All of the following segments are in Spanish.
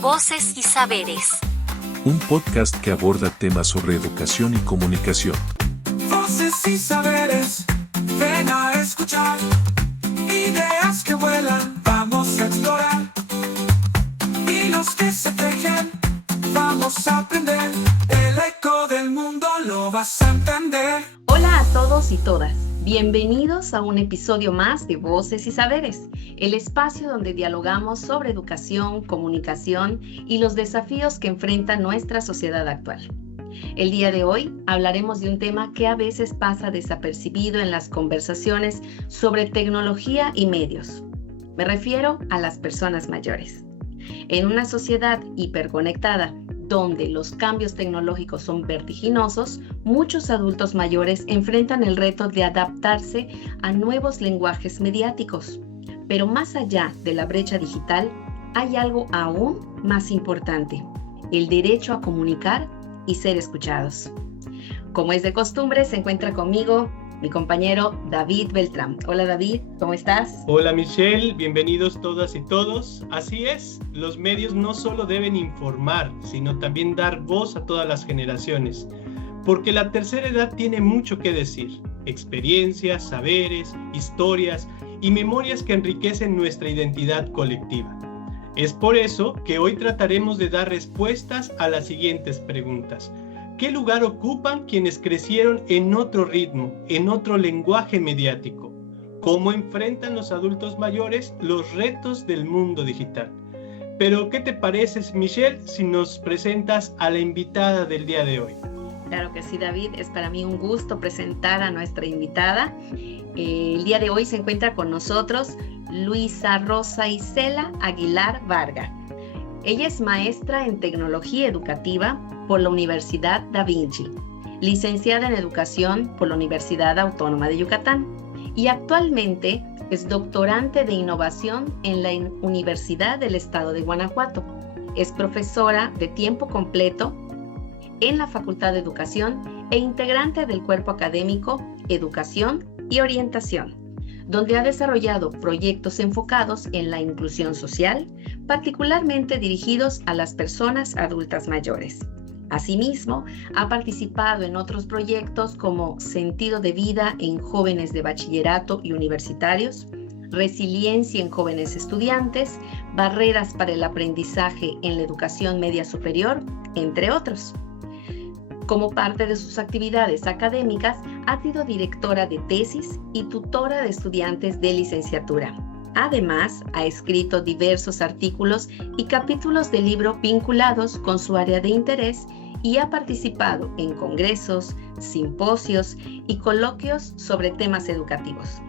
Voces y Saberes. Un podcast que aborda temas sobre educación y comunicación. Voces y saberes, ven a escuchar. Ideas que vuelan, vamos a explorar. Hilos que se tejen, vamos a aprender. El eco del mundo lo vas a entender. Hola a todos y todas. Bienvenidos a un episodio más de Voces y Saberes, el espacio donde dialogamos sobre educación, comunicación y los desafíos que enfrenta nuestra sociedad actual. El día de hoy hablaremos de un tema que a veces pasa desapercibido en las conversaciones sobre tecnología y medios. Me refiero a las personas mayores. En una sociedad hiperconectada, donde los cambios tecnológicos son vertiginosos, muchos adultos mayores enfrentan el reto de adaptarse a nuevos lenguajes mediáticos. Pero más allá de la brecha digital, hay algo aún más importante: el derecho a comunicar y ser escuchados. Como es de costumbre, se encuentra conmigo mi compañero David Beltrán. Hola David, ¿cómo estás? Hola Michelle, bienvenidos todas y todos. Así es, los medios no solo deben informar, sino también dar voz a todas las generaciones, porque la tercera edad tiene mucho que decir: experiencias, saberes, historias y memorias que enriquecen nuestra identidad colectiva. Es por eso que hoy trataremos de dar respuestas a las siguientes preguntas. ¿Qué lugar ocupan quienes crecieron en otro ritmo, en otro lenguaje mediático? ¿Cómo enfrentan los adultos mayores los retos del mundo digital? Pero, ¿qué te parece, Michelle, si nos presentas a la invitada del día de hoy? Claro que sí, David. Es para mí un gusto presentar a nuestra invitada. El día de hoy se encuentra con nosotros Luisa Rosa Isela Aguilar Varga. Ella es maestra en tecnología educativa por la Universidad Da Vinci, licenciada en educación por la Universidad Autónoma de Yucatán y actualmente es doctorante de innovación en la Universidad del Estado de Guanajuato. Es profesora de tiempo completo en la Facultad de Educación e integrante del cuerpo académico Educación y Orientación, donde ha desarrollado proyectos enfocados en la inclusión social, particularmente dirigidos a las personas adultas mayores. Asimismo, ha participado en otros proyectos como Sentido de Vida en jóvenes de bachillerato y universitarios, Resiliencia en jóvenes estudiantes, Barreras para el aprendizaje en la educación media superior, entre otros. Como parte de sus actividades académicas, ha sido directora de tesis y tutora de estudiantes de licenciatura. Además, ha escrito diversos artículos y capítulos de libro vinculados con su área de interés y ha participado en congresos, simposios y coloquios sobre temas educativos.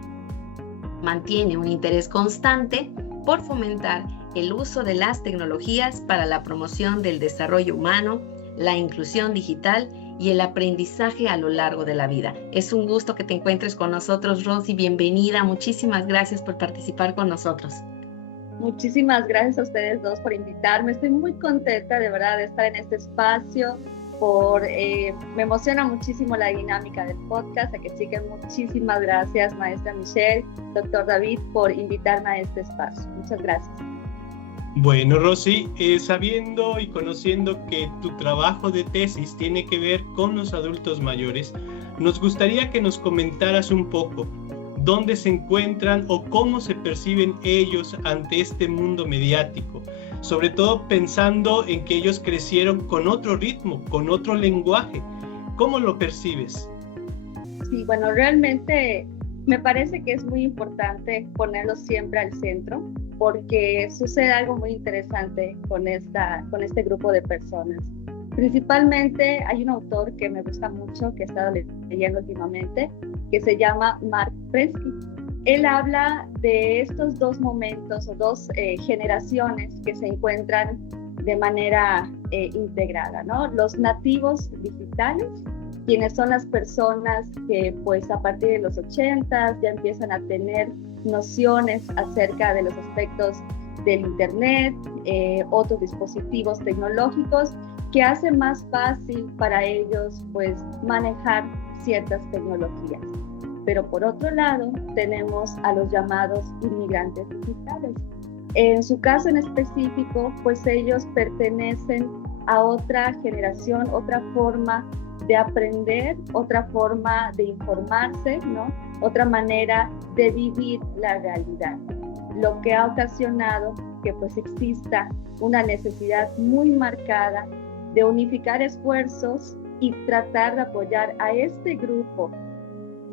Mantiene un interés constante por fomentar el uso de las tecnologías para la promoción del desarrollo humano, la inclusión digital y el aprendizaje a lo largo de la vida. Es un gusto que te encuentres con nosotros, Rosy. Bienvenida. Muchísimas gracias por participar con nosotros. Muchísimas gracias a ustedes dos por invitarme. Estoy muy contenta de verdad de estar en este espacio. Me emociona muchísimo la dinámica del podcast, así que muchísimas gracias, maestra Michelle, doctor David, por invitarme a este espacio. Muchas gracias. Bueno, Rosy, sabiendo y conociendo que tu trabajo de tesis tiene que ver con los adultos mayores, nos gustaría que nos comentaras un poco dónde se encuentran o cómo se perciben ellos ante este mundo mediático, sobre todo pensando en que ellos crecieron con otro ritmo, con otro lenguaje. ¿Cómo lo percibes? Sí, bueno, realmente me parece que es muy importante ponerlos siempre al centro, porque sucede algo muy interesante con este grupo de personas. Principalmente hay un autor que me gusta mucho, que he estado leyendo últimamente, que se llama Mark Prensky. Él habla de estos dos momentos o dos generaciones que se encuentran de manera integrada, ¿no? Los nativos digitales, quienes son las personas que pues a partir de los 80 ya empiezan a tener nociones acerca de los aspectos del internet, otros dispositivos tecnológicos que hacen más fácil para ellos pues manejar ciertas tecnologías. Pero por otro lado tenemos a los llamados inmigrantes digitales, En su caso en específico, pues ellos pertenecen a otra generación, otra forma de aprender, otra forma de informarse, ¿no? Otra manera de vivir la realidad, lo que ha ocasionado que pues exista una necesidad muy marcada de unificar esfuerzos y tratar de apoyar a este grupo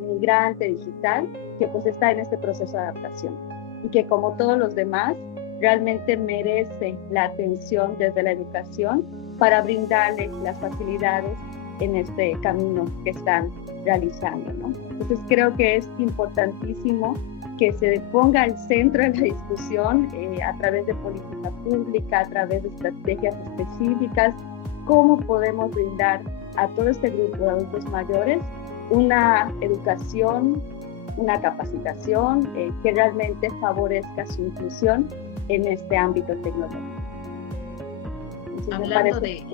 migrante digital que pues está en este proceso de adaptación y que como todos los demás realmente merece la atención desde la educación para brindarles las facilidades en este camino que están realizando, ¿no? Entonces creo que es importantísimo que se ponga al centro de la discusión a través de política pública, a través de estrategias específicas, cómo podemos brindar a todo este grupo de adultos mayores una educación, una capacitación que realmente favorezca su inclusión en este ámbito tecnológico. Entonces, Hablando de...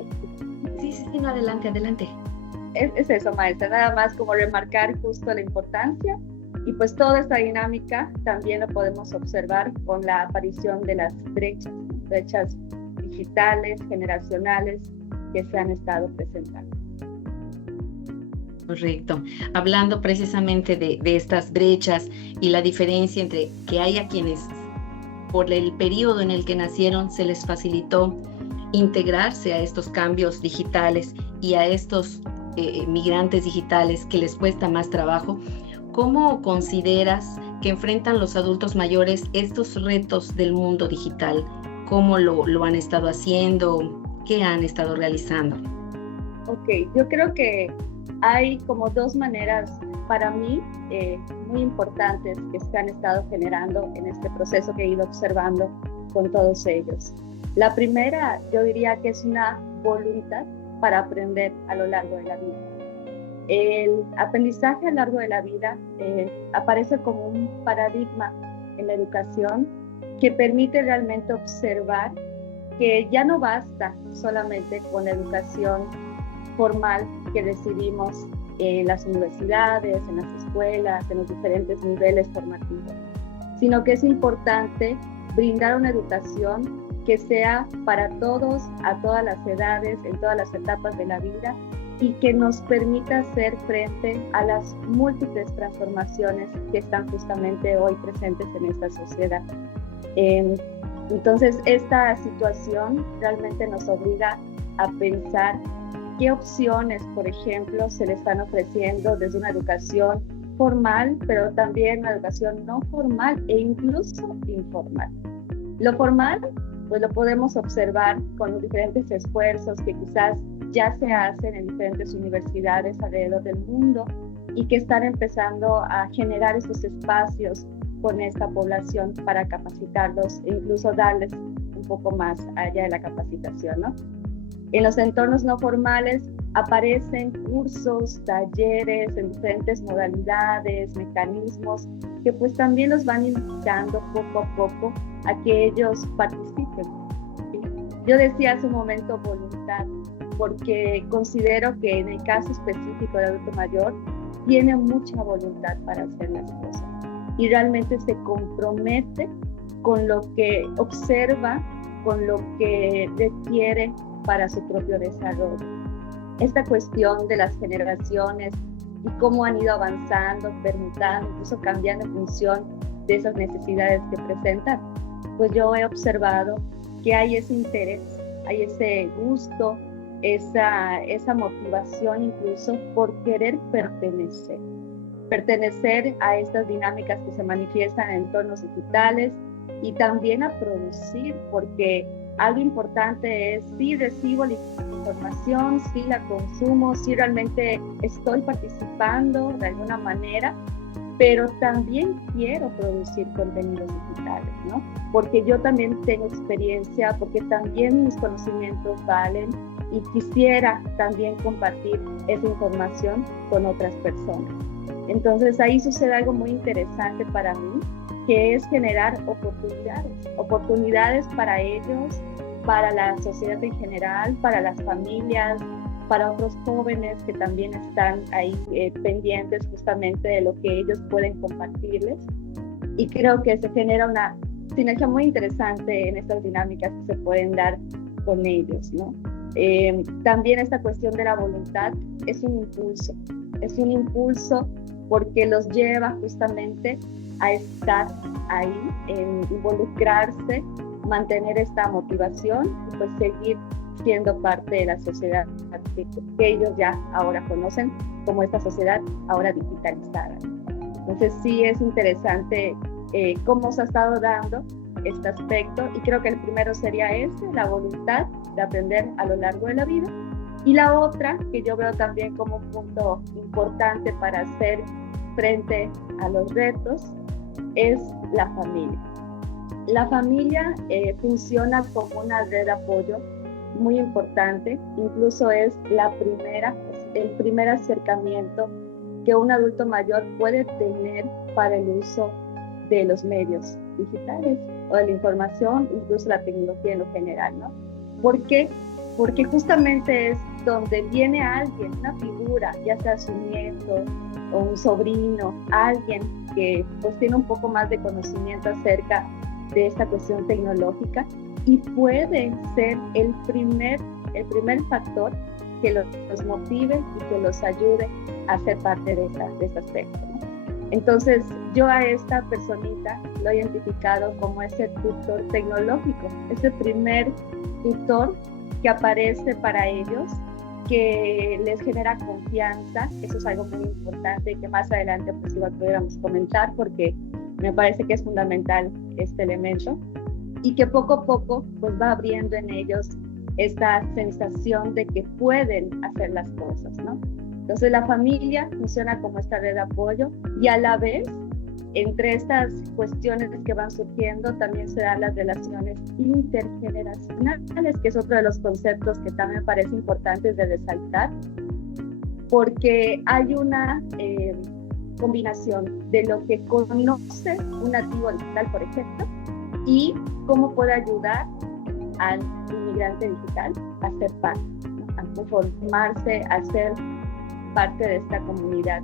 Sí, no, adelante. Es eso, maestra, nada más como remarcar justo la importancia y pues toda esta dinámica también lo podemos observar con la aparición de las brechas digitales, generacionales que se han estado presentando. Correcto. Hablando precisamente de estas brechas y la diferencia entre que haya quienes por el periodo en el que nacieron se les facilitó integrarse a estos cambios digitales y a estos migrantes digitales que les cuesta más trabajo, ¿cómo consideras que enfrentan los adultos mayores estos retos del mundo digital? ¿Cómo lo han estado haciendo? ¿Qué han estado realizando? Ok, yo creo que hay como dos maneras para mí muy importantes que se han estado generando en este proceso que he ido observando con todos ellos. La primera, yo diría que es una voluntad para aprender a lo largo de la vida. El aprendizaje a lo largo de la vida aparece como un paradigma en la educación que permite realmente observar que ya no basta solamente con la educación formal que recibimos en las universidades, en las escuelas, en los diferentes niveles formativos, sino que es importante brindar una educación que sea para todos, a todas las edades, en todas las etapas de la vida y que nos permita hacer frente a las múltiples transformaciones que están justamente hoy presentes en esta sociedad. Entonces, esta situación realmente nos obliga a pensar qué opciones, por ejemplo, se le están ofreciendo desde una educación formal, pero también una educación no formal e incluso informal. Lo formal, pues lo podemos observar con los diferentes esfuerzos que quizás ya se hacen en diferentes universidades alrededor del mundo y que están empezando a generar esos espacios con esta población para capacitarlos e incluso darles un poco más allá de la capacitación, ¿no? En los entornos no formales aparecen cursos, talleres en diferentes modalidades, mecanismos que pues también los van invitando poco a poco a que ellos participen. Yo decía hace un momento voluntad, porque considero que en el caso específico del adulto mayor tiene mucha voluntad para hacer las cosas y realmente se compromete con lo que observa, con lo que requiere para su propio desarrollo. Esta cuestión de las generaciones y cómo han ido avanzando, permutando, incluso cambiando en función de esas necesidades que presentan, pues yo he observado que hay ese interés, hay ese gusto, esa motivación incluso por querer pertenecer a estas dinámicas que se manifiestan en entornos digitales y también a producir, porque algo importante es si recibo la información, si la consumo, si realmente estoy participando de alguna manera, pero también quiero producir contenidos digitales, ¿no? Porque yo también tengo experiencia, porque también mis conocimientos valen y quisiera también compartir esa información con otras personas. Entonces ahí sucede algo muy interesante para mí, que es generar oportunidades para ellos, para la sociedad en general, para las familias, para otros jóvenes que también están ahí pendientes justamente de lo que ellos pueden compartirles. Y creo que se genera una sinergia muy interesante en estas dinámicas que se pueden dar con ellos, ¿no? También esta cuestión de la voluntad es un impulso porque los lleva justamente a estar ahí, en involucrarse, mantener esta motivación y pues seguir siendo parte de la sociedad que ellos ya ahora conocen como esta sociedad ahora digitalizada. Entonces sí es interesante cómo se ha estado dando este aspecto, y creo que el primero sería la voluntad de aprender a lo largo de la vida, y la otra que yo veo también como un punto importante para hacer frente a los retos es la familia. La familia funciona como una red de apoyo muy importante, incluso es el primer acercamiento que un adulto mayor puede tener para el uso de los medios digitales o de la información, incluso la tecnología en lo general, ¿no? ¿Por qué? Porque justamente es donde viene alguien, una figura, ya sea su nieto o un sobrino, alguien que pues tiene un poco más de conocimiento acerca de esta cuestión tecnológica y puede ser el primer factor que los motive y que los ayude a ser parte de este aspecto, ¿no? Entonces, yo a esta personita lo he identificado como ese tutor tecnológico, ese primer tutor que aparece para ellos, que les genera confianza. Eso es algo muy importante y que más adelante pues igual pudiéramos comentar, porque me parece que es fundamental este elemento, y que poco a poco pues va abriendo en ellos esta sensación de que pueden hacer las cosas, ¿no? Entonces la familia funciona como esta red de apoyo, y a la vez entre estas cuestiones que van surgiendo también se dan las relaciones intergeneracionales, que es otro de los conceptos que también me parece importante de resaltar, porque hay una combinación de lo que conoce un nativo digital, por ejemplo, y cómo puede ayudar al inmigrante digital a ser parte, ¿no? A formarse, a ser parte de esta comunidad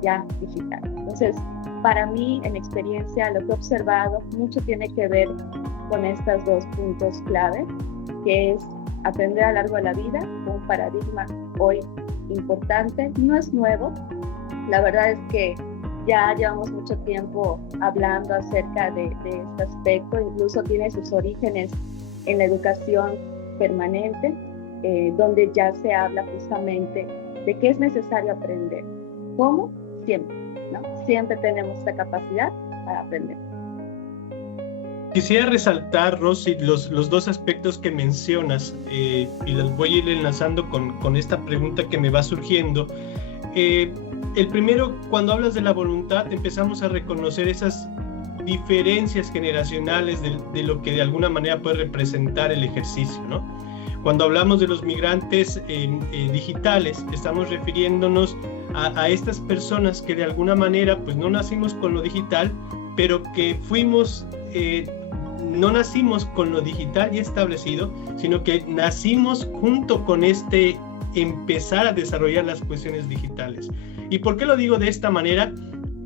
ya digital. Entonces, para mí, en experiencia, lo que he observado mucho tiene que ver con estos dos puntos clave, que es aprender a lo largo de la vida, un paradigma hoy importante, no es nuevo. La verdad es que ya llevamos mucho tiempo hablando acerca de este aspecto, incluso tiene sus orígenes en la educación permanente, donde ya se habla justamente de que es necesario aprender. ¿Cómo? Siempre, ¿no? Siempre tenemos esta capacidad para aprender. Quisiera resaltar, Rosy, los dos aspectos que mencionas, y los voy a ir enlazando con esta pregunta que me va surgiendo. El primero, cuando hablas de la voluntad, empezamos a reconocer esas diferencias generacionales de lo que de alguna manera puede representar el ejercicio, ¿no? Cuando hablamos de los migrantes digitales, estamos refiriéndonos a estas personas que de alguna manera pues no nacimos con lo digital, pero que no nacimos con lo digital ya establecido, sino que nacimos junto con empezar a desarrollar las cuestiones digitales. ¿Y por qué lo digo de esta manera?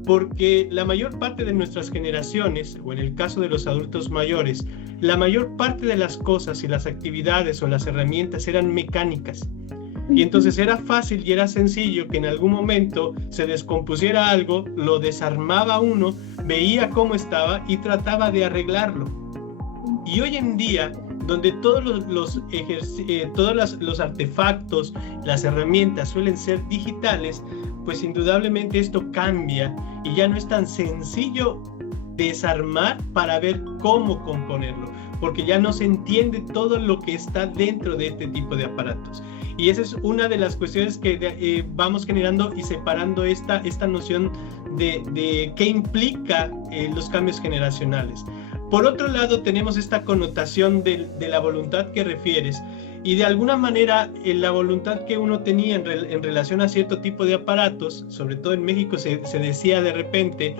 Porque la mayor parte de nuestras generaciones, o en el caso de los adultos mayores, la mayor parte de las cosas y las actividades o las herramientas eran mecánicas. Y entonces era fácil y era sencillo que en algún momento se descompusiera algo, lo desarmaba uno, veía cómo estaba y trataba de arreglarlo. Y hoy en día, donde todos los artefactos, las herramientas suelen ser digitales, pues indudablemente esto cambia y ya no es tan sencillo desarmar para ver cómo componerlo, porque ya no se entiende todo lo que está dentro de este tipo de aparatos. Y esa es una de las cuestiones que vamos generando y separando esta noción de qué implica los cambios generacionales. Por otro lado, tenemos esta connotación de la voluntad que refieres, y de alguna manera la voluntad que uno tenía en relación a cierto tipo de aparatos, sobre todo en México se decía de repente,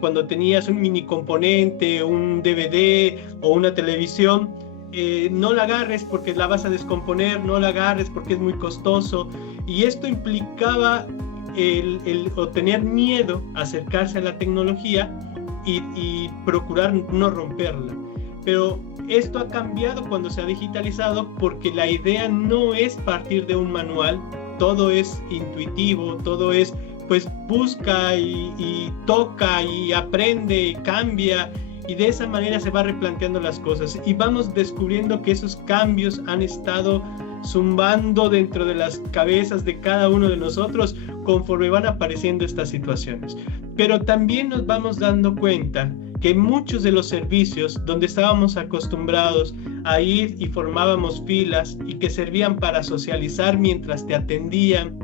cuando tenías un mini componente, un DVD o una televisión, no la agarres porque la vas a descomponer, no la agarres porque es muy costoso, y esto implicaba el tener miedo a acercarse a la tecnología, y procurar no romperla. Pero esto ha cambiado cuando se ha digitalizado, porque la idea no es partir de un manual, todo es intuitivo, todo es pues busca y toca y aprende y cambia, y de esa manera se va replanteando las cosas y vamos descubriendo que esos cambios han estado zumbando dentro de las cabezas de cada uno de nosotros conforme van apareciendo estas situaciones. Pero también nos vamos dando cuenta que muchos de los servicios donde estábamos acostumbrados a ir y formábamos filas y que servían para socializar mientras te atendían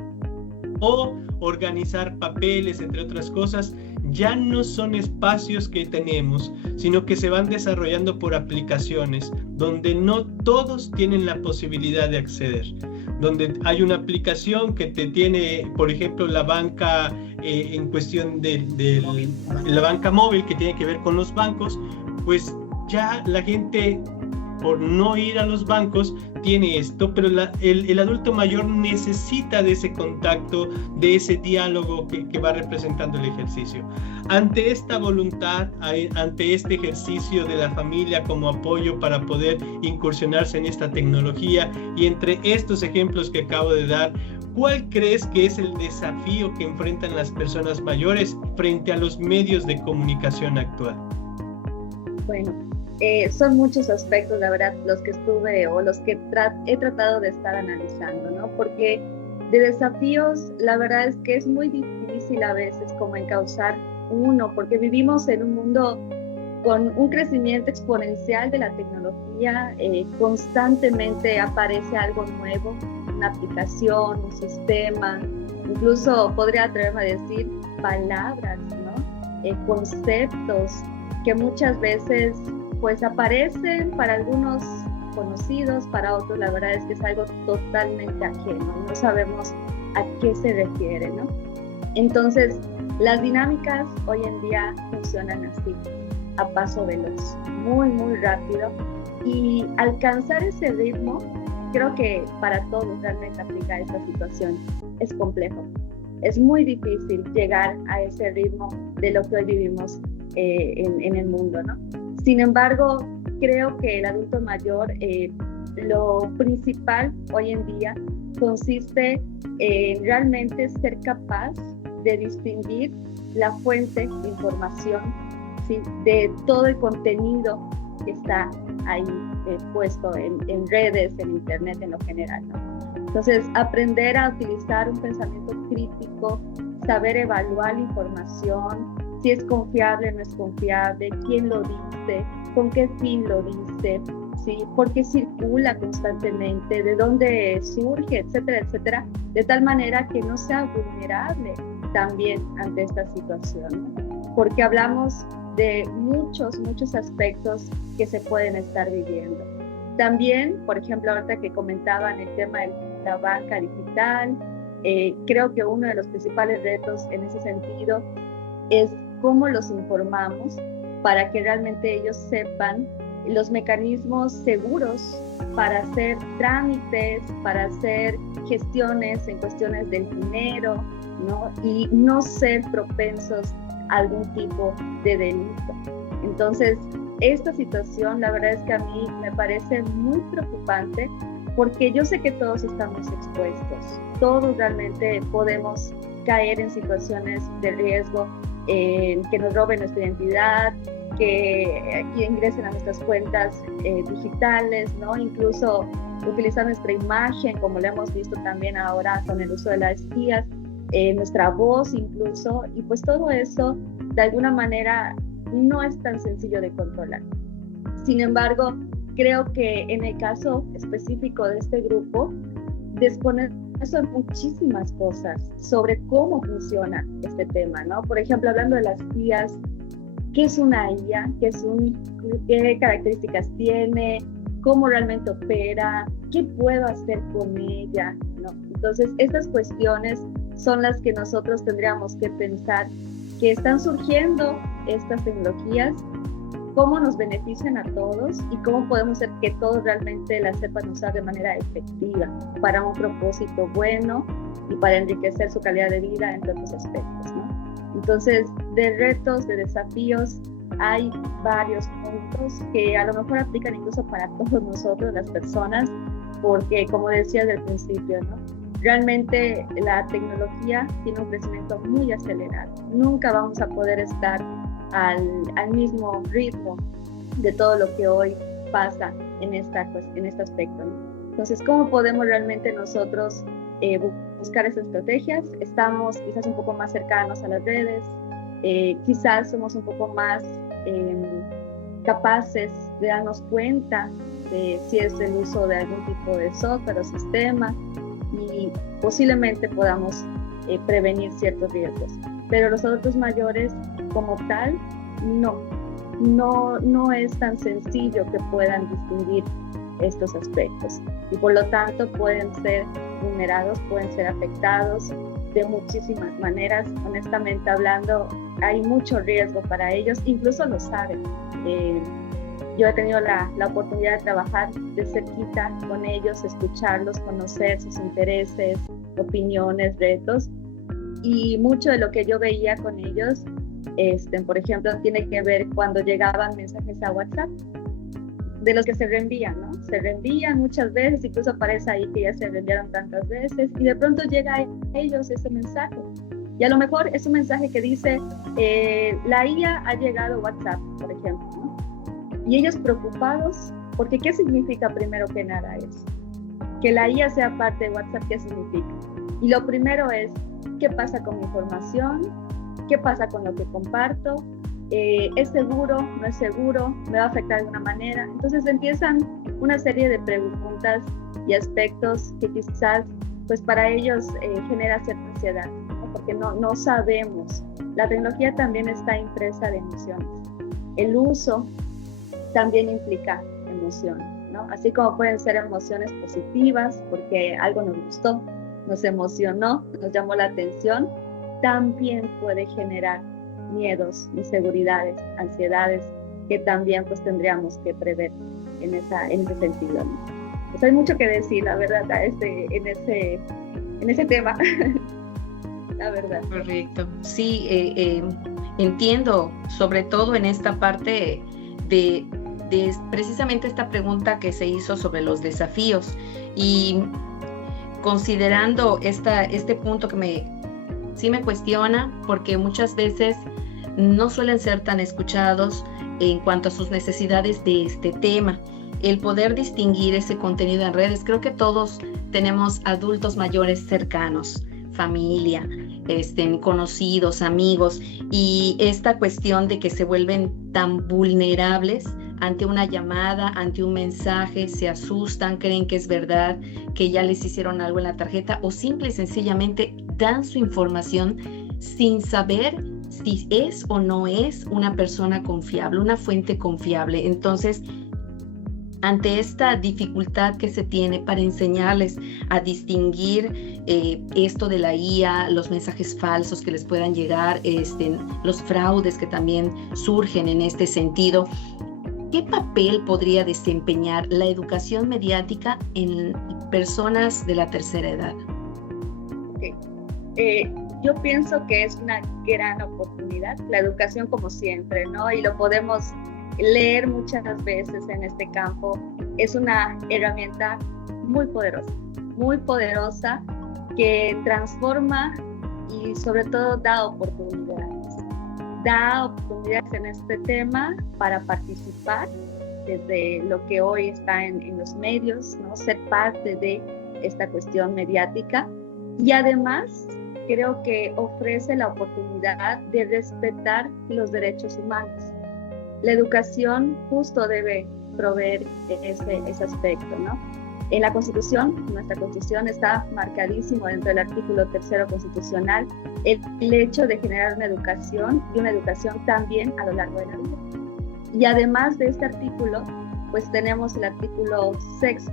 o organizar papeles, entre otras cosas, ya no son espacios que tenemos, sino que se van desarrollando por aplicaciones donde no todos tienen la posibilidad de acceder, donde hay una aplicación que te tiene, por ejemplo, la banca en cuestión de la banca móvil que tiene que ver con los bancos, pues ya la gente, por no ir a los bancos, tiene esto, pero el adulto mayor necesita de ese contacto, de ese diálogo que va representando el ejercicio. Ante esta voluntad, ante este ejercicio de la familia como apoyo para poder incursionarse en esta tecnología, y entre estos ejemplos que acabo de dar, ¿cuál crees que es el desafío que enfrentan las personas mayores frente a los medios de comunicación actual? Bueno, son muchos aspectos, la verdad, los que estuve o los que he tratado de estar analizando, ¿no? Porque de desafíos, la verdad es que es muy difícil a veces como encauzar uno, porque vivimos en un mundo con un crecimiento exponencial de la tecnología, constantemente aparece algo nuevo, una aplicación, un sistema, incluso podría atreverme a decir palabras, ¿no? Conceptos que muchas veces pues aparecen para algunos conocidos, para otros la verdad es que es algo totalmente ajeno, no sabemos a qué se refiere, ¿no? Entonces, las dinámicas hoy en día funcionan así, a paso veloz, muy, muy rápido, y alcanzar ese ritmo, creo que para todos realmente aplica esta situación, es complejo, es muy difícil llegar a ese ritmo de lo que hoy vivimos en el mundo, ¿no? Sin embargo, creo que el adulto mayor, lo principal hoy en día consiste en realmente ser capaz de distinguir la fuente de información, ¿sí? De todo el contenido que está ahí puesto en redes, en internet en lo general, ¿no? Entonces, aprender a utilizar un pensamiento crítico, saber evaluar la información, si es confiable, no es confiable, quién lo dice, con qué fin lo dice, ¿sí? Por qué circula constantemente, de dónde surge, etcétera, etcétera, de tal manera que no sea vulnerable también ante esta situación, ¿no? Porque hablamos de muchos aspectos que se pueden estar viviendo. También, por ejemplo, ahorita que comentaban el tema de la banca digital, creo que uno de los principales retos en ese sentido es cómo los informamos para que realmente ellos sepan los mecanismos seguros para hacer trámites, para hacer gestiones en cuestiones del dinero, ¿no? Y no ser propensos a algún tipo de delito. Entonces, esta situación, la verdad es que a mí me parece muy preocupante, porque yo sé que todos estamos expuestos, todos realmente podemos caer en situaciones de riesgo, que nos roben nuestra identidad, que ingresen a nuestras cuentas digitales, ¿no? Incluso utilizar nuestra imagen, como lo hemos visto también ahora con el uso de las espías, nuestra voz incluso, y pues todo eso de alguna manera no es tan sencillo de controlar. Sin embargo, creo que en el caso específico de este grupo, desconocemos muchísimas cosas sobre cómo funciona este tema, ¿no? Por ejemplo, hablando de las IAs, ¿qué es una IA? ¿Qué características tiene? ¿Cómo realmente opera? ¿Qué puedo hacer con ella? ¿No? Entonces, estas cuestiones son las que nosotros tendríamos que pensar, que están surgiendo estas tecnologías, cómo nos benefician a todos y cómo podemos hacer que todos realmente las sepan usar de manera efectiva para un propósito bueno y para enriquecer su calidad de vida, entre otros aspectos, ¿no? Entonces, de retos, de desafíos, hay varios puntos que a lo mejor aplican incluso para todos nosotros, las personas, porque como decía desde el principio, ¿no? Realmente la tecnología tiene un crecimiento muy acelerado. Nunca vamos a poder estar al mismo ritmo de todo lo que hoy pasa en este aspecto, ¿no? Entonces, ¿cómo podemos realmente nosotros buscar esas estrategias? Estamos quizás un poco más cercanos a las redes, quizás somos un poco más capaces de darnos cuenta de si es el uso de algún tipo de software o sistema, y posiblemente podamos prevenir ciertos riesgos. Pero los adultos mayores como tal, no es tan sencillo que puedan distinguir estos aspectos, y por lo tanto pueden ser vulnerados, pueden ser afectados de muchísimas maneras. Honestamente hablando, hay mucho riesgo para ellos, incluso lo saben. Yo he tenido la oportunidad de trabajar de cerquita con ellos, escucharlos, conocer sus intereses, opiniones, retos, y mucho de lo que yo veía con ellos, por ejemplo, tiene que ver cuando llegaban mensajes a WhatsApp, de los que se reenvían, ¿no? Se reenvían muchas veces, incluso aparece ahí que ya se reenviaron tantas veces, y de pronto llega a ellos ese mensaje. Y a lo mejor es un mensaje que dice, la IA ha llegado a WhatsApp, por ejemplo, ¿no? Y ellos preocupados, porque ¿qué significa primero que nada eso? Que la IA sea parte de WhatsApp, ¿qué significa? Y lo primero es, ¿qué pasa con mi información? ¿Qué pasa con lo que comparto? ¿Es seguro? ¿No es seguro? ¿Me va a afectar de alguna manera? Entonces empiezan una serie de preguntas y aspectos que quizás pues para ellos genera cierta ansiedad, ¿no? Porque no sabemos. La tecnología también está impresa de emociones. El uso también implica emociones, ¿no? Así como pueden ser emociones positivas, porque algo nos gustó, nos emocionó, nos llamó la atención, también puede generar miedos, inseguridades, ansiedades, que también pues tendríamos que prever en ese sentido, ¿no? Pues hay mucho que decir, la verdad, en ese tema, la verdad. Correcto. Sí, entiendo, sobre todo en esta parte de precisamente esta pregunta que se hizo sobre los desafíos, y considerando este punto que sí me cuestiona, porque muchas veces no suelen ser tan escuchados en cuanto a sus necesidades de este tema. El poder distinguir ese contenido en redes, creo que todos tenemos adultos mayores cercanos, familia, conocidos, amigos, y esta cuestión de que se vuelven tan vulnerables ante una llamada, ante un mensaje, se asustan, creen que es verdad, que ya les hicieron algo en la tarjeta, o simple y sencillamente dan su información sin saber si es o no es una persona confiable, una fuente confiable. Entonces, ante esta dificultad que se tiene para enseñarles a distinguir esto de la IA, los mensajes falsos que les puedan llegar, los fraudes que también surgen en este sentido, ¿qué papel podría desempeñar la educación mediática en personas de la tercera edad? Yo pienso que es una gran oportunidad, la educación como siempre, ¿no? Y lo podemos leer muchas veces en este campo. Es una herramienta muy poderosa que transforma y sobre todo da oportunidades. Da oportunidades en este tema para participar desde lo que hoy está en los medios, ¿no? Ser parte de esta cuestión mediática, y además creo que ofrece la oportunidad de respetar los derechos humanos. La educación justo debe proveer ese aspecto, ¿no? En la Constitución, nuestra Constitución está marcadísimo dentro del artículo 3 constitucional el hecho de generar una educación, y una educación también a lo largo de la vida. Y además de este artículo, pues tenemos el artículo 6,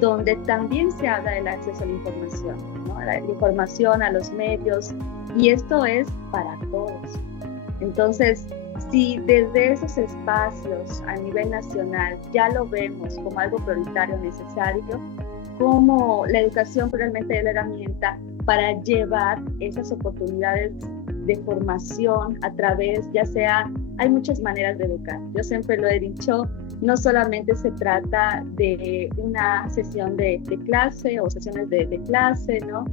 donde también se habla del acceso a la información, ¿no? A la información, a los medios, y esto es para todos. Entonces, si desde esos espacios a nivel nacional ya lo vemos como algo prioritario, necesario, como la educación realmente es la herramienta para llevar esas oportunidades de formación a través, ya sea, hay muchas maneras de educar. Yo siempre lo he dicho, no solamente se trata de una sesión de clase o sesiones de clase, ¿no?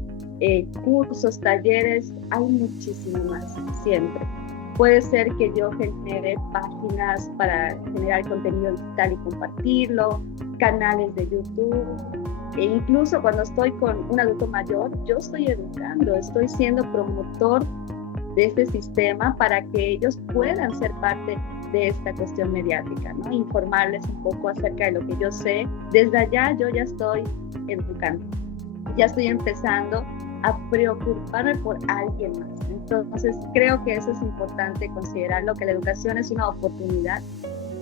Cursos, talleres, hay muchísimo más, siempre. Puede ser que yo genere páginas para generar contenido digital y compartirlo, canales de YouTube, e incluso cuando estoy con un adulto mayor, yo estoy educando, estoy siendo promotor de este sistema para que ellos puedan ser parte de esta cuestión mediática, ¿no? Informarles un poco acerca de lo que yo sé. Desde allá yo ya estoy educando, ya estoy empezando a preocuparme por alguien más. Entonces creo que eso es importante considerarlo, que la educación es una oportunidad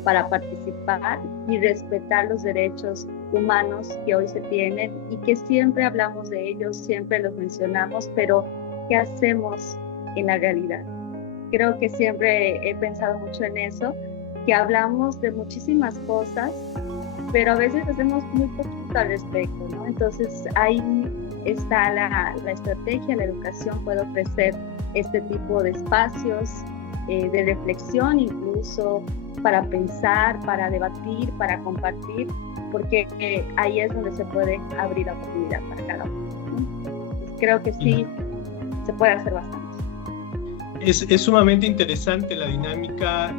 para participar y respetar los derechos humanos que hoy se tienen y que siempre hablamos de ellos, siempre los mencionamos, pero ¿qué hacemos en la realidad? Creo que siempre he pensado mucho en eso, que hablamos de muchísimas cosas, pero a veces hacemos muy poquito al respecto, ¿no? Entonces ahí está la estrategia, la educación puede ofrecer este tipo de espacios de reflexión, incluso para pensar, para debatir, para compartir, porque ahí es donde se puede abrir la oportunidad para cada uno, ¿no? Creo que sí, se puede hacer bastante. Es sumamente interesante la dinámica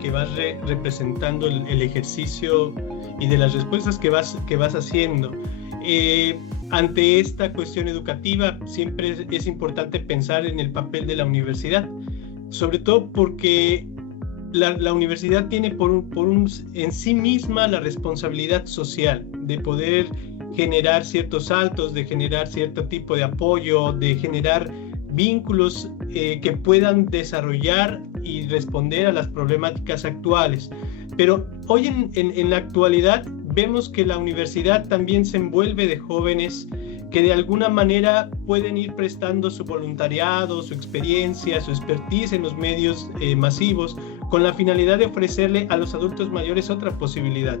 que vas representando el ejercicio y de las respuestas que vas haciendo. Ante esta cuestión educativa siempre es importante pensar en el papel de la universidad, sobre todo porque la universidad tiene en sí misma la responsabilidad social de poder generar ciertos saltos, de generar cierto tipo de apoyo, de generar vínculos que puedan desarrollar y responder a las problemáticas actuales. Pero hoy en la actualidad vemos que la universidad también se envuelve de jóvenes que de alguna manera pueden ir prestando su voluntariado, su experiencia, su expertise en los medios masivos, con la finalidad de ofrecerle a los adultos mayores otra posibilidad.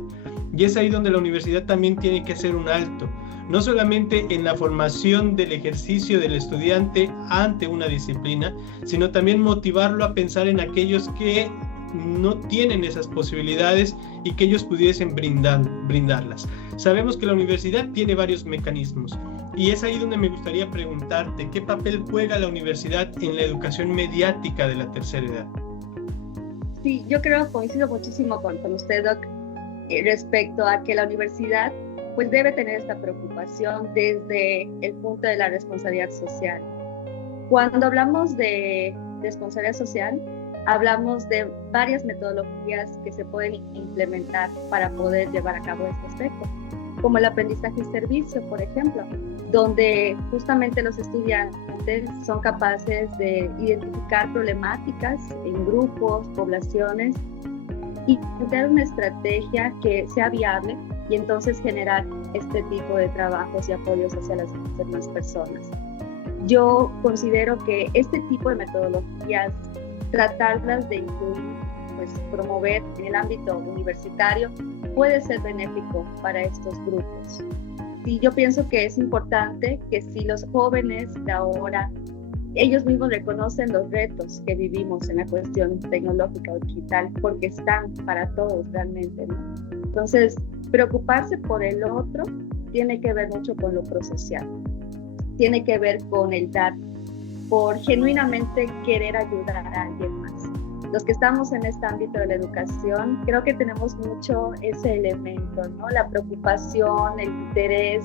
Y es ahí donde la universidad también tiene que hacer un alto, no solamente en la formación del ejercicio del estudiante ante una disciplina, sino también motivarlo a pensar en aquellos que no tienen esas posibilidades y que ellos pudiesen brindarlas. Sabemos que la universidad tiene varios mecanismos y es ahí donde me gustaría preguntarte ¿qué papel juega la universidad en la educación mediática de la tercera edad? Sí, yo coincido muchísimo con usted, Doc, respecto a que la universidad pues debe tener esta preocupación desde el punto de la responsabilidad social. Cuando hablamos de responsabilidad social, hablamos de varias metodologías que se pueden implementar para poder llevar a cabo este aspecto, como el aprendizaje y servicio, por ejemplo, donde justamente los estudiantes son capaces de identificar problemáticas en grupos, poblaciones, y crear una estrategia que sea viable y entonces generar este tipo de trabajos y apoyos hacia las demás personas. Yo considero que este tipo de metodologías, tratarlas de incluir, pues promover en el ámbito universitario, puede ser benéfico para estos grupos. Y yo pienso que es importante que si los jóvenes de ahora, ellos mismos reconocen los retos que vivimos en la cuestión tecnológica o digital, porque están para todos realmente, ¿no? Entonces, preocuparse por el otro tiene que ver mucho con lo prosocial, tiene que ver con el dar, por genuinamente querer ayudar a alguien más. Los que estamos en este ámbito de la educación, creo que tenemos mucho ese elemento, ¿no? La preocupación, el interés,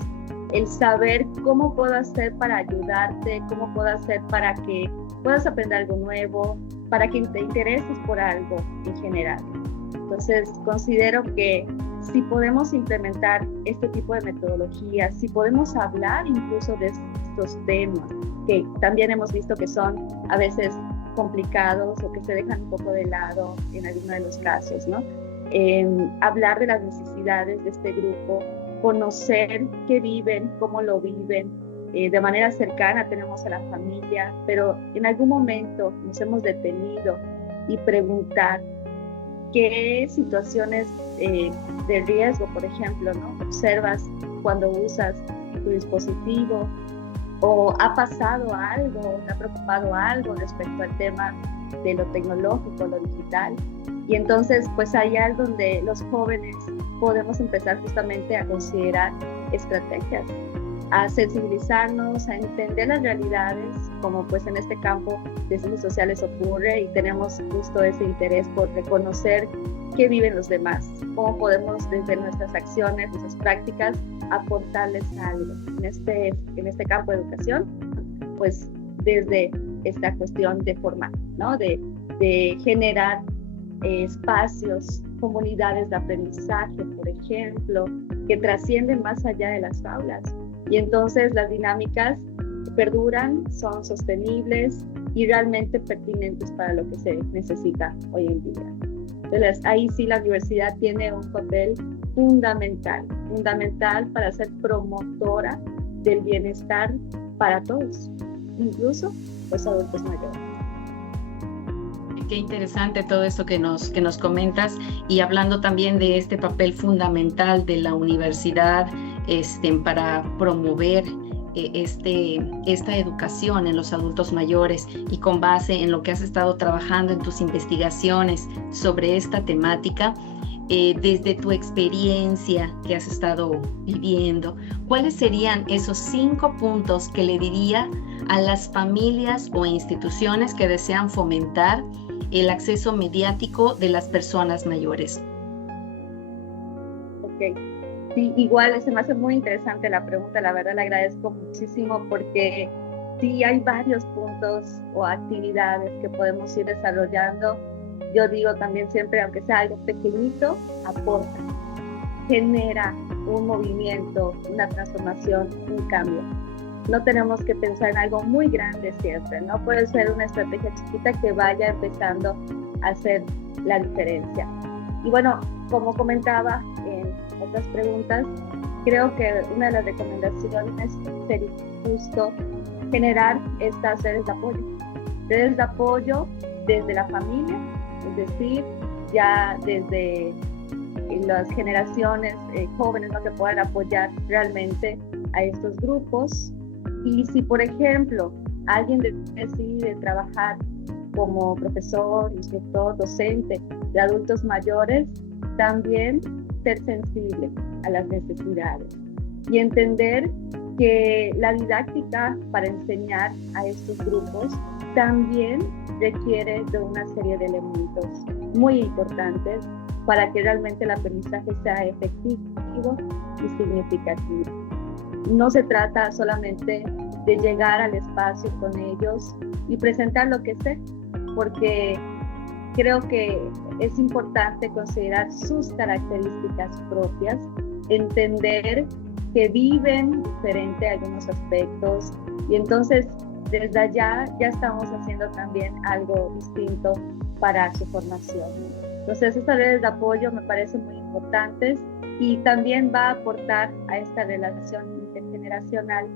el saber cómo puedo hacer para ayudarte, cómo puedo hacer para que puedas aprender algo nuevo, para que te intereses por algo en general. Entonces, considero que si podemos implementar este tipo de metodologías, si podemos hablar incluso de estos temas, que también hemos visto que son a veces complicados o que se dejan un poco de lado en algunos de los casos, ¿no? Hablar de las necesidades de este grupo, conocer qué viven, cómo lo viven, de manera cercana tenemos a la familia, pero en algún momento nos hemos detenido y preguntar qué situaciones de riesgo, por ejemplo, ¿no? Observas cuando usas tu dispositivo, o ha pasado algo, te ha preocupado algo respecto al tema de lo tecnológico, lo digital. Y entonces, pues allá es donde los jóvenes podemos empezar justamente a considerar estrategias, a sensibilizarnos, a entender las realidades, como pues en este campo de ciencias sociales ocurre, y tenemos justo ese interés por reconocer qué viven los demás, cómo podemos desde nuestras acciones, nuestras prácticas, aportarles algo. En este campo de educación, pues desde esta cuestión de formar, ¿no? De generar espacios, comunidades de aprendizaje, por ejemplo, que trascienden más allá de las aulas. Y entonces las dinámicas perduran, son sostenibles y realmente pertinentes para lo que se necesita hoy en día. Entonces, ahí sí la universidad tiene un papel fundamental para ser promotora del bienestar para todos, incluso los adultos mayores. Qué interesante todo esto que nos comentas, y hablando también de este papel fundamental de la universidad para promover esta educación en los adultos mayores, y con base en lo que has estado trabajando en tus investigaciones sobre esta temática, desde tu experiencia que has estado viviendo, ¿cuáles serían esos 5 puntos que le diría a las familias o instituciones que desean fomentar el acceso mediático de las personas mayores? Ok, sí, igual se me hace muy interesante la pregunta, la verdad le agradezco muchísimo, porque sí hay varios puntos o actividades que podemos ir desarrollando. Yo digo también siempre, aunque sea algo pequeñito, aporta, genera un movimiento, una transformación, un cambio. No tenemos que pensar en algo muy grande siempre, ¿no? Puede ser una estrategia chiquita que vaya empezando a hacer la diferencia. Y bueno, como comentaba en otras preguntas, creo que una de las recomendaciones sería justo generar estas redes de apoyo. Redes de apoyo desde la familia, es decir, ya desde las generaciones jóvenes, ¿no?, que puedan apoyar realmente a estos grupos. Y si, por ejemplo, alguien decide trabajar como profesor, instructor, docente de adultos mayores, también ser sensible a las necesidades y entender que la didáctica para enseñar a estos grupos también requiere de una serie de elementos muy importantes para que realmente el aprendizaje sea efectivo y significativo. No se trata solamente de llegar al espacio con ellos y presentar lo que sé, porque creo que es importante considerar sus características propias, entender que viven diferente algunos aspectos, y entonces desde allá ya estamos haciendo también algo distinto para su formación. Entonces estas redes de apoyo me parecen muy importantes, y también va a aportar a esta relación intergeneracional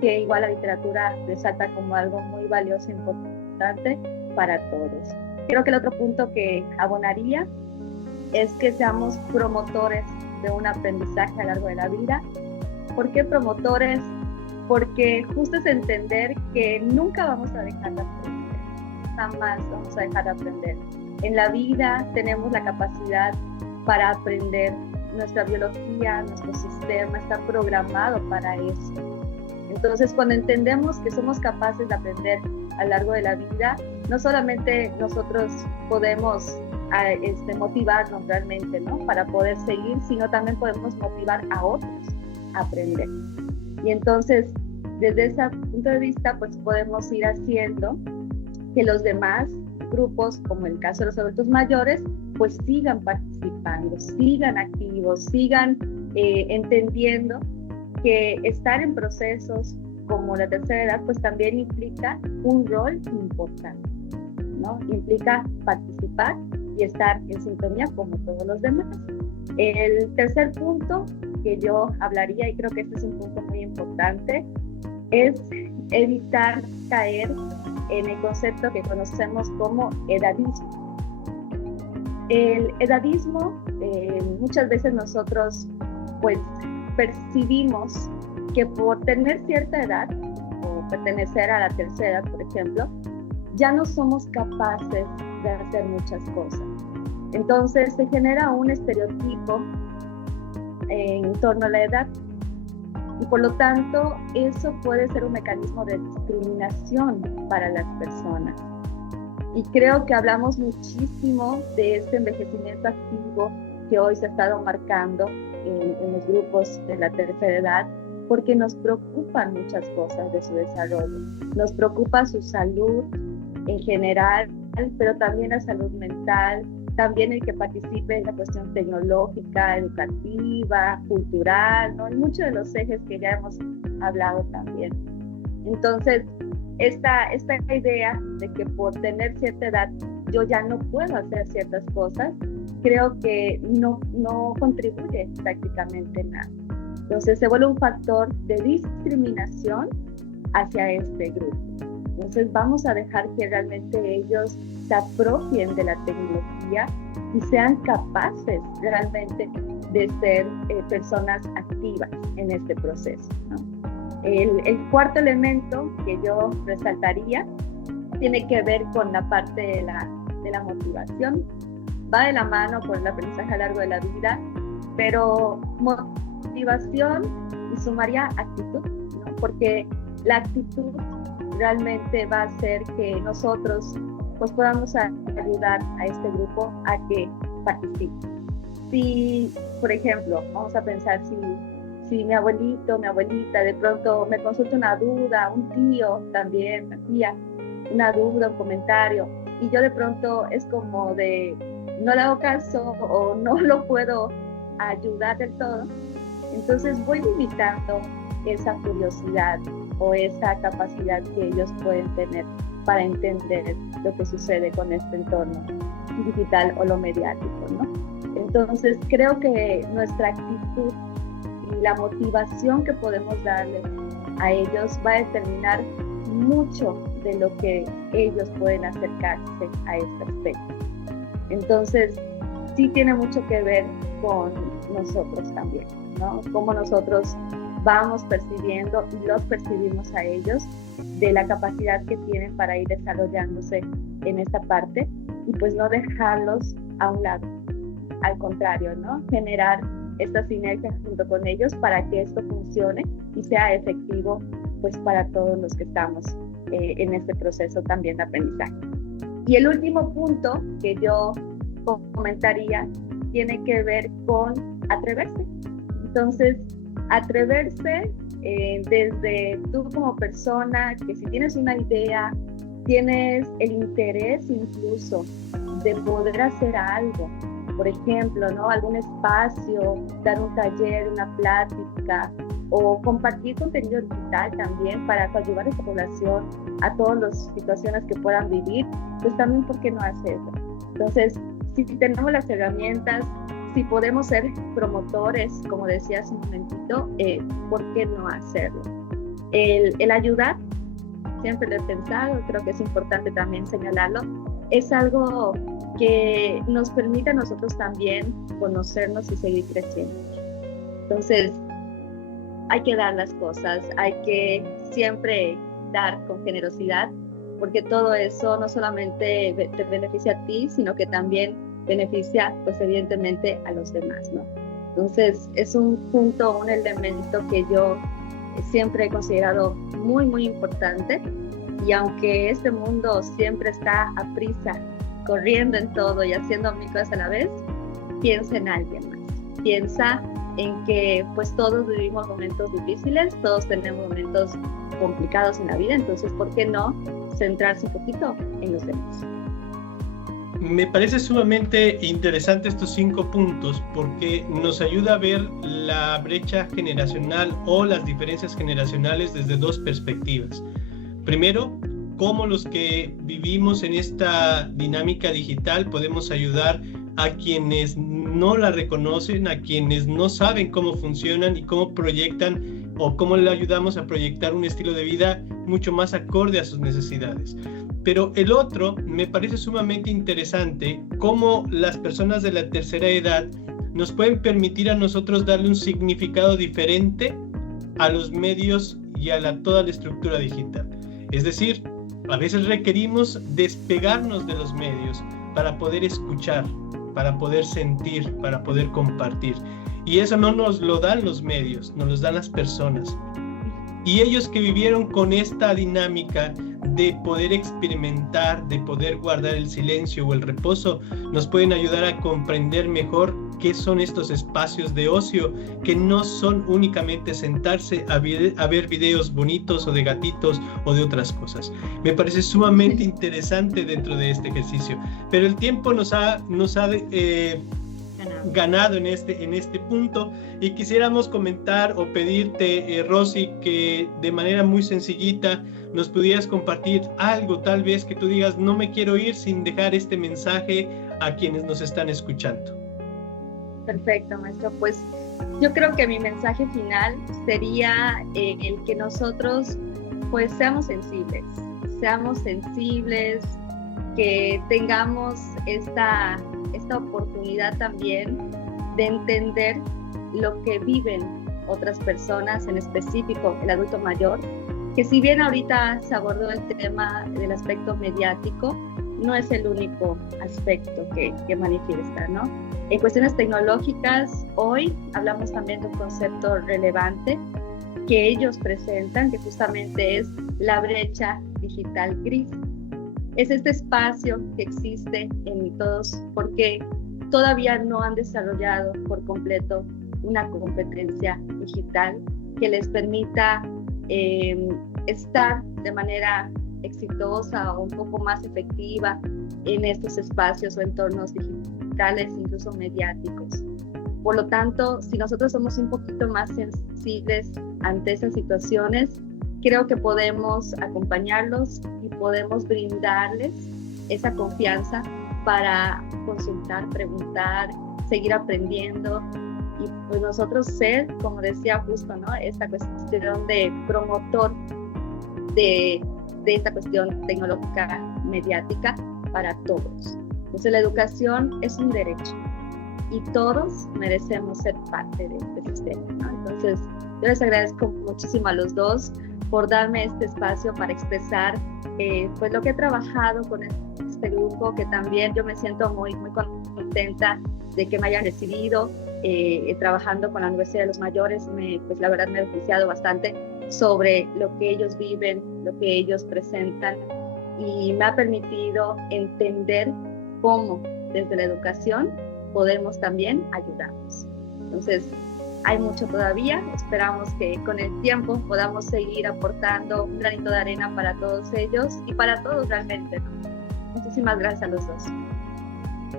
que igual la literatura resalta como algo muy valioso e importante para todos. Creo que el otro punto que abonaría es que seamos promotores de un aprendizaje a lo largo de la vida. ¿Por qué promotores? Porque justo es entender que nunca vamos a dejar de aprender, jamás vamos a dejar de aprender. En la vida tenemos la capacidad para aprender. Nuestra biología, nuestro sistema está programado para eso. Entonces, cuando entendemos que somos capaces de aprender a lo largo de la vida, no solamente nosotros podemos motivarnos realmente, ¿no?, para poder seguir, sino también podemos motivar a otros a aprender. Y entonces, desde ese punto de vista, pues podemos ir haciendo que los demás grupos, como el caso de los adultos mayores, pues sigan participando, sigan activos, sigan entendiendo que estar en procesos como la tercera edad pues también implica un rol importante, ¿no? Implica participar y estar en sintonía como todos los demás. El tercer punto que yo hablaría, y creo que este es un punto muy importante, es evitar caer en el concepto que conocemos como edadismo. El edadismo, muchas veces nosotros pues percibimos que por tener cierta edad o pertenecer a la tercera edad, por ejemplo, ya no somos capaces de hacer muchas cosas. Entonces se genera un estereotipo en torno a la edad y por lo tanto eso puede ser un mecanismo de discriminación para las personas. Y creo que hablamos muchísimo de este envejecimiento activo que hoy se ha estado marcando en los grupos de la tercera edad, porque nos preocupan muchas cosas de su desarrollo. Nos preocupa su salud en general, pero también la salud mental, también el que participe en la cuestión tecnológica, educativa, cultural, ¿no? Y muchos de los ejes que ya hemos hablado también. Entonces, esta idea de que por tener cierta edad yo ya no puedo hacer ciertas cosas, creo que no contribuye prácticamente nada. Entonces se vuelve un factor de discriminación hacia este grupo. Entonces vamos a dejar que realmente ellos se apropien de la tecnología y sean capaces realmente de ser personas activas en este proceso, ¿no? El cuarto elemento que yo resaltaría tiene que ver con la parte de la motivación. Va de la mano con el aprendizaje a lo largo de la vida, pero motivación y sumaría actitud, ¿no? Porque la actitud realmente va a hacer que nosotros pues podamos ayudar a este grupo a que participe. Si, por ejemplo, vamos a pensar si mi abuelito, mi abuelita de pronto me consulta una duda, un tío también, una tía, una duda, un comentario, y yo de pronto es como de no le hago caso o no lo puedo ayudar del todo, entonces voy limitando esa curiosidad o esa capacidad que ellos pueden tener para entender lo que sucede con este entorno digital o lo mediático, ¿no? Entonces creo que nuestra actitud y la motivación que podemos darles a ellos va a determinar mucho de lo que ellos pueden acercarse a este aspecto. Entonces, sí tiene mucho que ver con nosotros también, ¿no? Cómo nosotros vamos percibiendo y los percibimos a ellos, de la capacidad que tienen para ir desarrollándose en esta parte y pues no dejarlos a un lado. Al contrario, ¿no? Generar esta sinergia junto con ellos para que esto funcione y sea efectivo pues para todos los que estamos en este proceso también de aprendizaje. Y el último punto que yo comentaría tiene que ver con atreverse. Entonces, atreverse desde tú como persona, que si tienes una idea, tienes el interés incluso de poder hacer algo, por ejemplo, ¿no? Algún espacio, dar un taller, una plática, o compartir contenido digital también para ayudar a esta población, a todas las situaciones que puedan vivir, pues también, ¿por qué no hacerlo? Entonces, si tenemos las herramientas, si podemos ser promotores, como decía hace un momentito, ¿por qué no hacerlo? El ayudar, siempre lo he pensado, creo que es importante también señalarlo, es algo que nos permite a nosotros también conocernos y seguir creciendo. Entonces, hay que dar las cosas, hay que siempre dar con generosidad, porque todo eso no solamente te beneficia a ti, sino que también beneficia, pues evidentemente, a los demás, ¿no? Entonces, es un punto, un elemento que yo siempre he considerado muy, muy importante, y aunque este mundo siempre está a prisa, corriendo en todo y haciendo mil cosas a la vez, piensa en alguien más, piensa en que pues todos vivimos momentos difíciles, todos tenemos momentos complicados en la vida, entonces ¿por qué no centrarse un poquito en los demás? Me parece sumamente interesante estos 5 puntos porque nos ayuda a ver la brecha generacional o las diferencias generacionales desde 2 perspectivas. Primero, cómo los que vivimos en esta dinámica digital podemos ayudar a quienes no la reconocen, a quienes no saben cómo funcionan y cómo proyectan o cómo le ayudamos a proyectar un estilo de vida mucho más acorde a sus necesidades. Pero el otro me parece sumamente interesante, cómo las personas de la tercera edad nos pueden permitir a nosotros darle un significado diferente a los medios y a toda la estructura digital. Es decir, a veces requerimos despegarnos de los medios para poder escuchar, para poder sentir, para poder compartir. Y eso no nos lo dan los medios, nos lo dan las personas. Y ellos que vivieron con esta dinámica de poder experimentar, de poder guardar el silencio o el reposo, nos pueden ayudar a comprender mejor qué son estos espacios de ocio, que no son únicamente sentarse a ver videos bonitos o de gatitos o de otras cosas. Me parece sumamente interesante dentro de este ejercicio, pero el tiempo nos ha ganado en este punto, y quisiéramos comentar o pedirte, Rosy, que de manera muy sencillita nos pudieras compartir algo, tal vez que tú digas: no me quiero ir sin dejar este mensaje a quienes nos están escuchando. Perfecto, maestro. Pues yo creo que mi mensaje final sería el que nosotros pues seamos sensibles, que tengamos esta oportunidad también de entender lo que viven otras personas, en específico el adulto mayor, que si bien ahorita se abordó el tema del aspecto mediático, no es el único aspecto que manifiesta, ¿no? En cuestiones tecnológicas, hoy hablamos también de un concepto relevante que ellos presentan, que justamente es la brecha digital gris. Es este espacio que existe en todos porque todavía no han desarrollado por completo una competencia digital que les permita estar de manera exitosa o un poco más efectiva en estos espacios o entornos digitales, incluso mediáticos. Por lo tanto, si nosotros somos un poquito más sensibles ante esas situaciones, creo que podemos acompañarlos y podemos brindarles esa confianza para consultar, preguntar, seguir aprendiendo, y pues nosotros ser, como decía justo, ¿no?, esta cuestión de promotor de esta cuestión tecnológica mediática para todos. Entonces la educación es un derecho y todos merecemos ser parte de este sistema, ¿no? Entonces yo les agradezco muchísimo a los dos por darme este espacio para expresar pues lo que he trabajado con este grupo, que también yo me siento muy, muy contenta de que me hayan recibido. Trabajando con la Universidad de los Mayores, pues la verdad me he beneficiado bastante sobre lo que ellos viven, lo que ellos presentan, y me ha permitido entender cómo desde la educación podemos también ayudarnos. Entonces, hay mucho todavía, esperamos que con el tiempo podamos seguir aportando un granito de arena para todos ellos y para todos realmente, ¿no? Muchísimas gracias a los dos.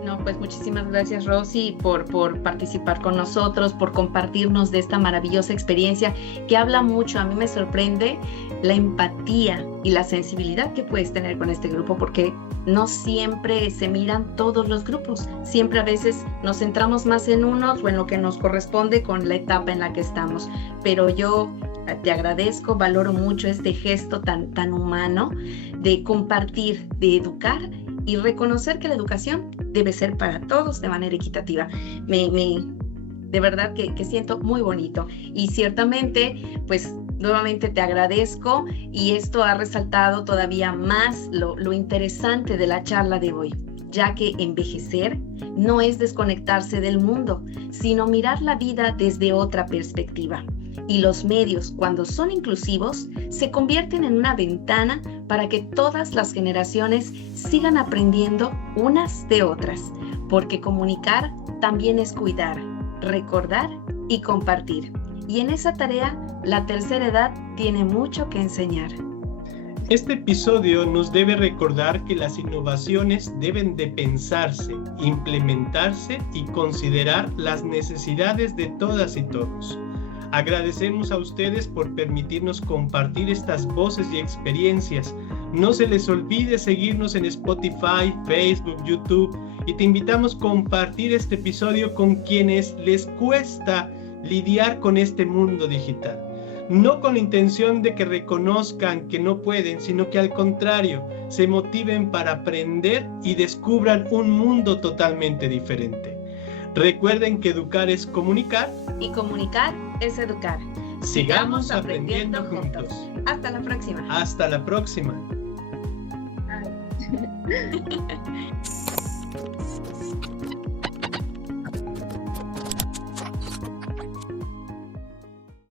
No, pues muchísimas gracias, Rosy, por participar con nosotros, por compartirnos de esta maravillosa experiencia que habla mucho. A mí me sorprende la empatía y la sensibilidad que puedes tener con este grupo, porque no siempre se miran todos los grupos. Siempre a veces nos centramos más en unos o en lo que nos corresponde con la etapa en la que estamos. Pero yo te agradezco, valoro mucho este gesto tan humano de compartir, de educar y reconocer que la educación debe ser para todos de manera equitativa. De verdad que siento muy bonito, y ciertamente pues nuevamente te agradezco, y esto ha resaltado todavía más lo interesante de la charla de hoy, ya que envejecer no es desconectarse del mundo, sino mirar la vida desde otra perspectiva. Y los medios, cuando son inclusivos, se convierten en una ventana para que todas las generaciones sigan aprendiendo unas de otras, porque comunicar también es cuidar, recordar y compartir. Y en esa tarea, la tercera edad tiene mucho que enseñar. Este episodio nos debe recordar que las innovaciones deben de pensarse, implementarse y considerar las necesidades de todas y todos. Agradecemos a ustedes por permitirnos compartir estas voces y experiencias. No se les olvide seguirnos en Spotify, Facebook, YouTube, y te invitamos a compartir este episodio con quienes les cuesta lidiar con este mundo digital. No con la intención de que reconozcan que no pueden, sino que al contrario, se motiven para aprender y descubran un mundo totalmente diferente. Recuerden que educar es comunicar. Y comunicar es educar. Sigamos aprendiendo juntos. Hasta la próxima. Hasta la próxima. Ay.